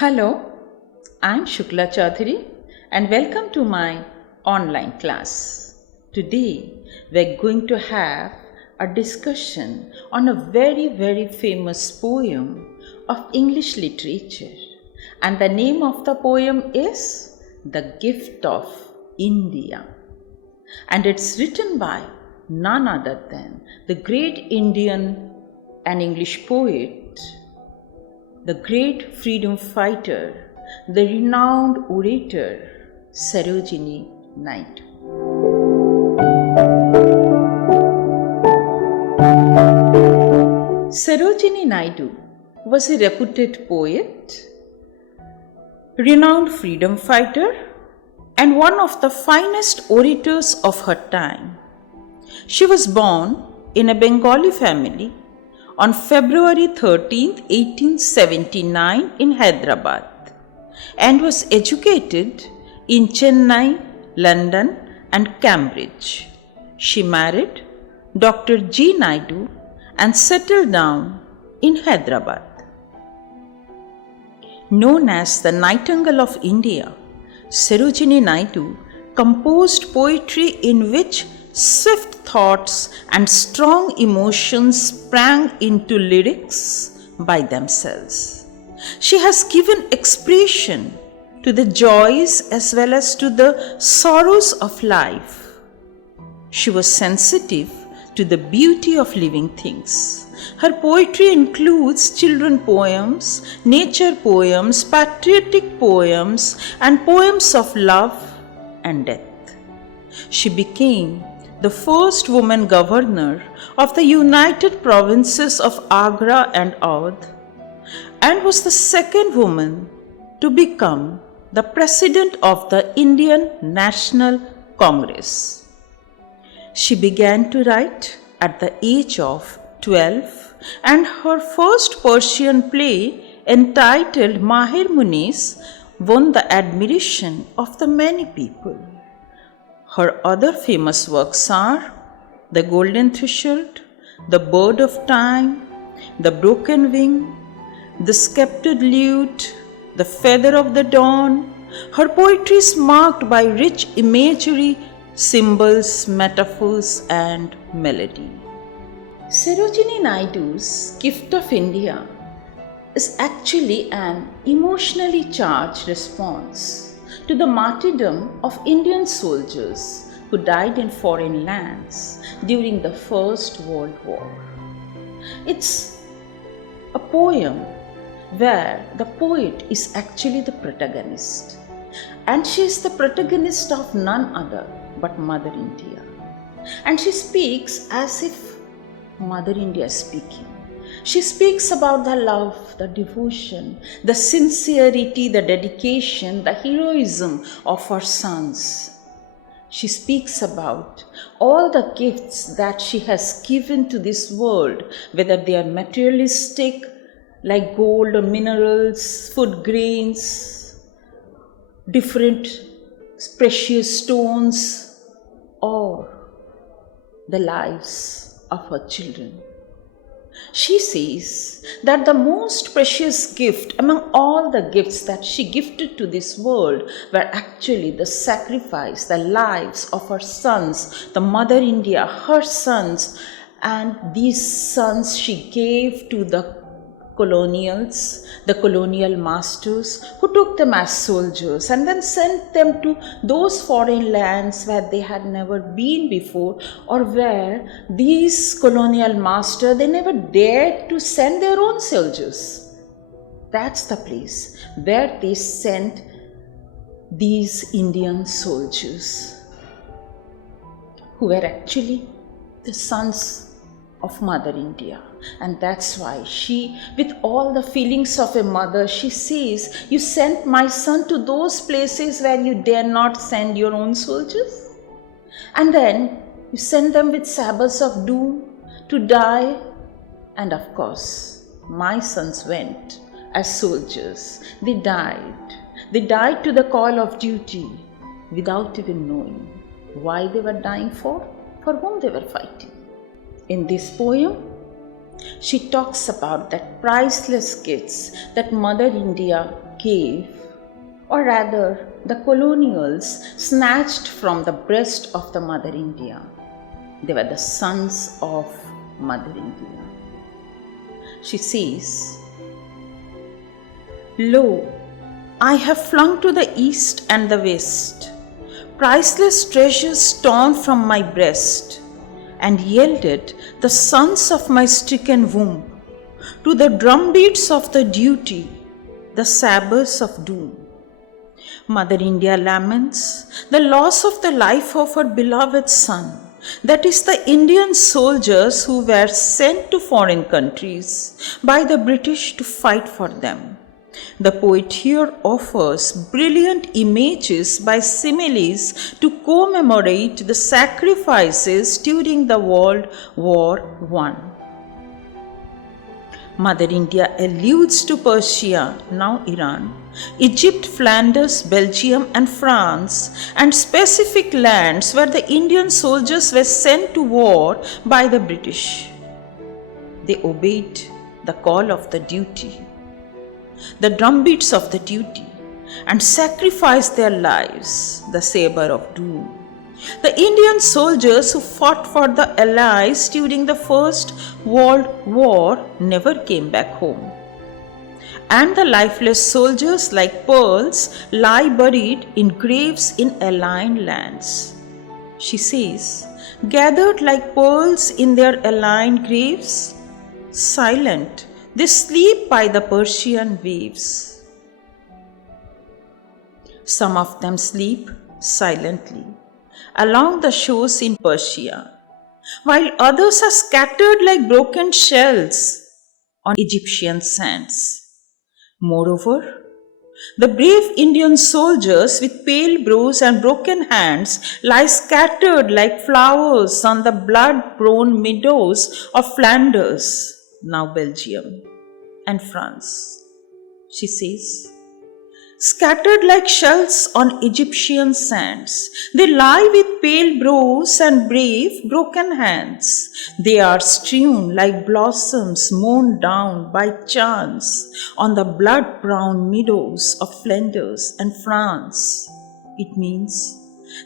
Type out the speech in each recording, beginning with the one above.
Hello, I'm Shukla Choudhury and welcome to my online class. Today we're going to have a discussion on a very famous poem of English literature, and the name of the poem is The Gift of India, and it's written by none other than the great Indian and English poet, the great freedom fighter, the renowned orator, Sarojini Naidu. Sarojini Naidu was a reputed poet, renowned freedom fighter, and one of the finest orators of her time. She was born in a Bengali family on February 13, 1879 in Hyderabad, and was educated in Chennai, London and Cambridge. She married Dr. G. Naidu and settled down in Hyderabad. Known as the Nightingale of India, Sarojini Naidu composed poetry in which swift thoughts and strong emotions sprang into lyrics by themselves. She has given expression to the joys as well as to the sorrows of life. She was sensitive to the beauty of living things. Her poetry includes children poems, nature poems, patriotic poems, and poems of love and death. She became the first woman governor of the United Provinces of Agra and Oudh, and was the second woman to become the president of the Indian National Congress. She began to write at the age of 12, and her first Persian play entitled Mahir Munis won the admiration of the many people. Her other famous works are The Golden Threshold, The Bird of Time, The Broken Wing, The Sceptred Lute, The Feather of the Dawn. Her poetry is marked by rich imagery, symbols, metaphors, and melody. Sarojini Naidu's Gift of India is actually an emotionally charged response to the martyrdom of Indian soldiers who died in foreign lands during the First World War. It's a poem where the poet is actually the protagonist, and she is the protagonist of none other but Mother India, and she speaks as if Mother India is speaking. She speaks about the love, the devotion, the sincerity, the dedication, the heroism of her sons. She speaks about all the gifts that she has given to this world, whether they are materialistic, like gold or minerals, food grains, different precious stones, or the lives of her children. She says that the most precious gift among all the gifts that she gifted to this world were actually the sacrifice, the lives of her sons, the Mother India, her sons, and these sons she gave to the colonials, the colonial masters who took them as soldiers and then sent them to those foreign lands where they had never been before, or where these colonial masters, they never dared to send their own soldiers. That's the place where they sent these Indian soldiers who were actually the sons of Mother India. And that's why she, with all the feelings of a mother, she says, you sent my son to those places where you dare not send your own soldiers. And then you send them with Sabbath of Doom to die. And of course, my sons went as soldiers. They died. They died to the call of duty without even knowing why they were dying for whom they were fighting. In this poem, she talks about that priceless gifts that Mother India gave, or rather the colonials snatched from the breast of the Mother India. They were the sons of Mother India. She says, "Lo, I have flung to the east and the west priceless treasures torn from my breast, and yielded the sons of my stricken womb to the drumbeats of the duty, the Sabbath of Doom." Mother India laments the loss of the life of her beloved son, that is, the Indian soldiers who were sent to foreign countries by the British to fight for them. The poet here offers brilliant images by similes to commemorate the sacrifices during the World War I. Mother India alludes to Persia, now Iran, Egypt, Flanders, Belgium, and France, and specific lands where the Indian soldiers were sent to war by the British. They obeyed the call of the duty, the drumbeats of the duty, and sacrificed their lives, the saber of doom. The Indian soldiers who fought for the Allies during the First World War never came back home. And the lifeless soldiers, like pearls, lie buried in graves in alien lands. She says, gathered like pearls in their alien graves, silent, they sleep by the Persian waves. Some of them sleep silently along the shores in Persia, while others are scattered like broken shells on Egyptian sands. Moreover, the brave Indian soldiers with pale brows and broken hands lie scattered like flowers on the blood-brown meadows of Flanders, now Belgium, and France. She says, scattered like shells on Egyptian sands, they lie with pale brows and brave broken hands. They are strewn like blossoms mown down by chance on the blood-brown meadows of Flanders and France. It means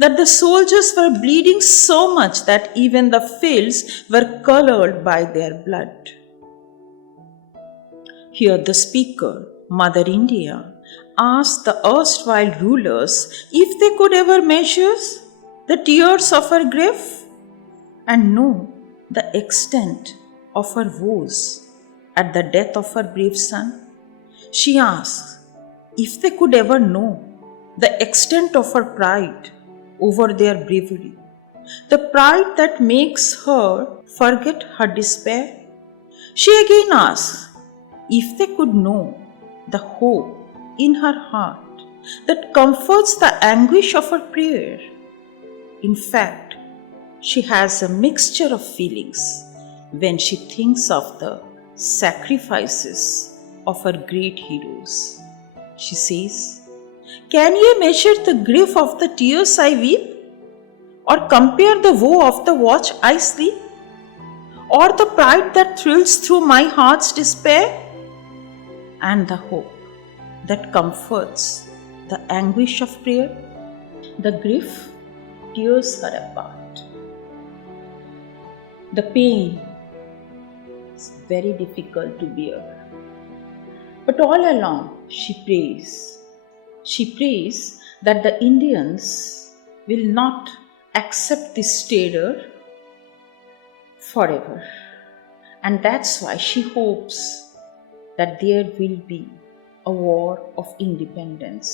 that the soldiers were bleeding so much that even the fields were colored by their blood. Here the speaker, Mother India, asked the erstwhile rulers if they could ever measure the tears of her grief and know the extent of her woes at the death of her brave son. She asked if they could ever know the extent of her pride over their bravery, the pride that makes her forget her despair. She again asked if they could know the hope in her heart that comforts the anguish of her prayer. In fact, she has a mixture of feelings when she thinks of the sacrifices of her great heroes. She says, "Can ye measure the grief of the tears I weep? Or compare the woe of the watch I sleep? Or the pride that thrills through my heart's despair? And the hope that comforts the anguish of prayer?" The grief tears her apart. The pain is very difficult to bear. But all along she prays. She prays that the Indians will not accept this terror forever. And that's why she hopes that there will be a war of independence.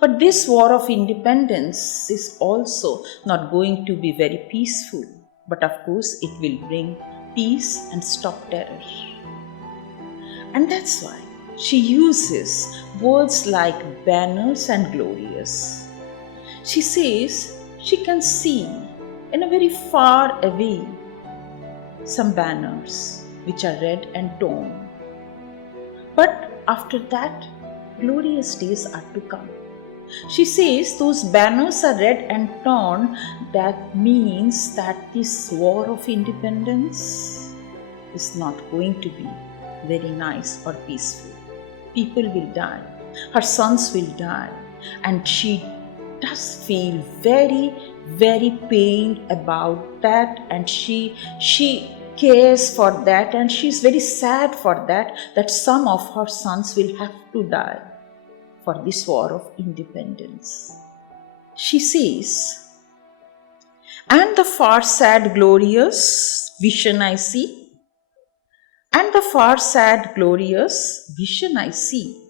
But this war of independence is also not going to be very peaceful, but of course it will bring peace and stop terror. And that's why she uses words like banners and glorious. She says she can see in a very far away some banners which are red and torn. But after that, glorious days are to come. She says those banners are red and torn. That means that this war of independence is not going to be very nice or peaceful. People will die. Her sons will die. And she does feel very, very pained about that, and she cares for that, and she's very sad for that some of her sons will have to die for this war of independence. She says, and the far sad glorious vision I see, and the far sad glorious vision I see,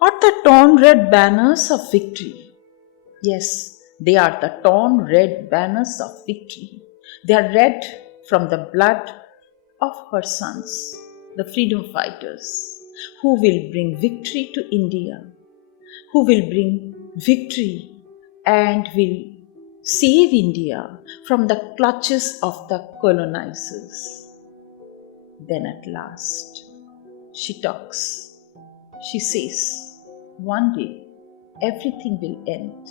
are the torn red banners of victory. Yes, they are the torn red banners of victory. They are red from the blood of her sons, the freedom fighters, who will bring victory to India, who will bring victory and will save India from the clutches of the colonizers. Then at last, she talks. She says, one day everything will end.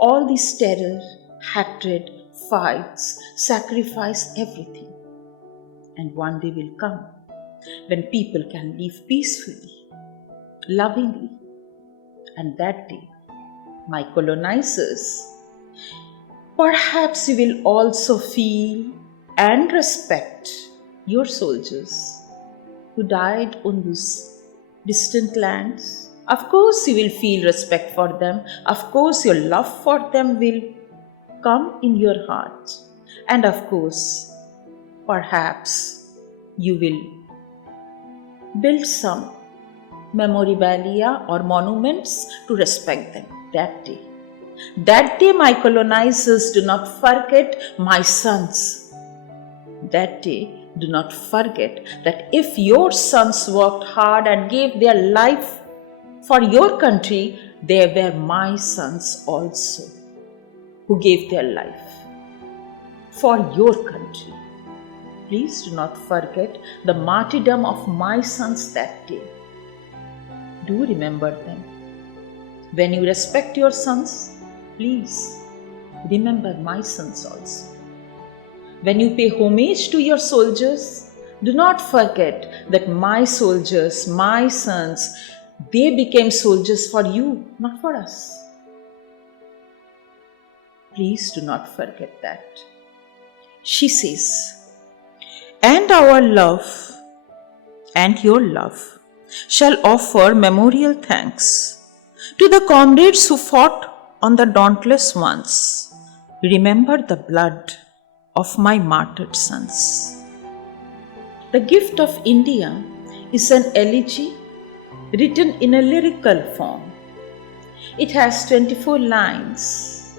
All this terror, hatred, fights, sacrifice, everything. And one day will come when people can live peacefully, lovingly. And that day, my colonizers, perhaps you will also feel and respect your soldiers who died on these distant lands. Of course, you will feel respect for them. Of course, your love for them will come in your heart. And of course, perhaps you will build some memorabilia or monuments to respect them that day. That day, my colonizers, do not forget my sons. That day, do not forget that if your sons worked hard and gave their life for your country, they were my sons also, who gave their life for your country. Please do not forget the martyrdom of my sons that day. Do remember them. When you respect your sons, please remember my sons also. When you pay homage to your soldiers, do not forget that my soldiers, my sons, they became soldiers for you, not for us. Please do not forget that. She says, and our love and your love shall offer memorial thanks to the comrades who fought on the dauntless ones. Remember the blood of my martyred sons. The gift of India is an elegy written in a lyrical form. It has 24 lines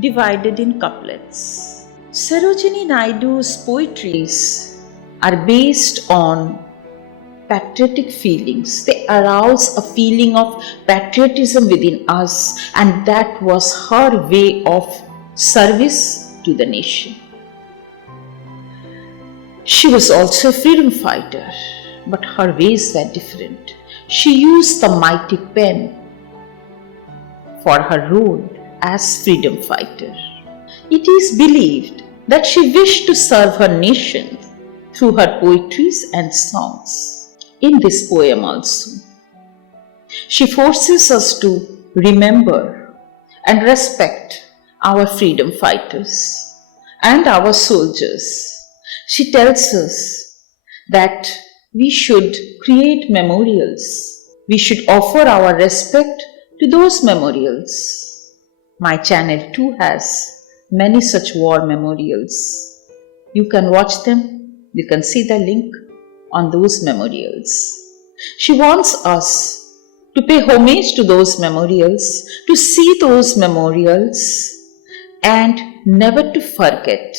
divided in couplets. Sarojini Naidu's poetries are based on patriotic feelings. They arouse a feeling of patriotism within us, and that was her way of service to the nation. She was also a freedom fighter, but her ways were different. She used the mighty pen for her role as freedom fighter. It is believed that she wished to serve her nation through her poetries and songs. In this poem also, she forces us to remember and respect our freedom fighters and our soldiers. She tells us that we should create memorials. We should offer our respect to those memorials. My channel too has many such war memorials. You can watch them. You can see the link on those memorials. She wants us to pay homage to those memorials, to see those memorials, and never to forget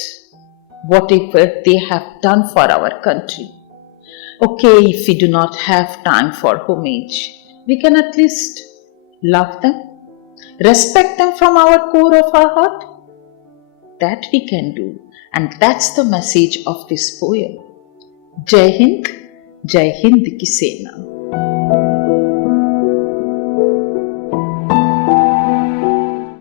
whatever they have done for our country. Okay, if we do not have time for homage, we can at least love them, respect them from our core of our heart. That we can do, and that's the message of this poem. Jai Hind Ki Sena.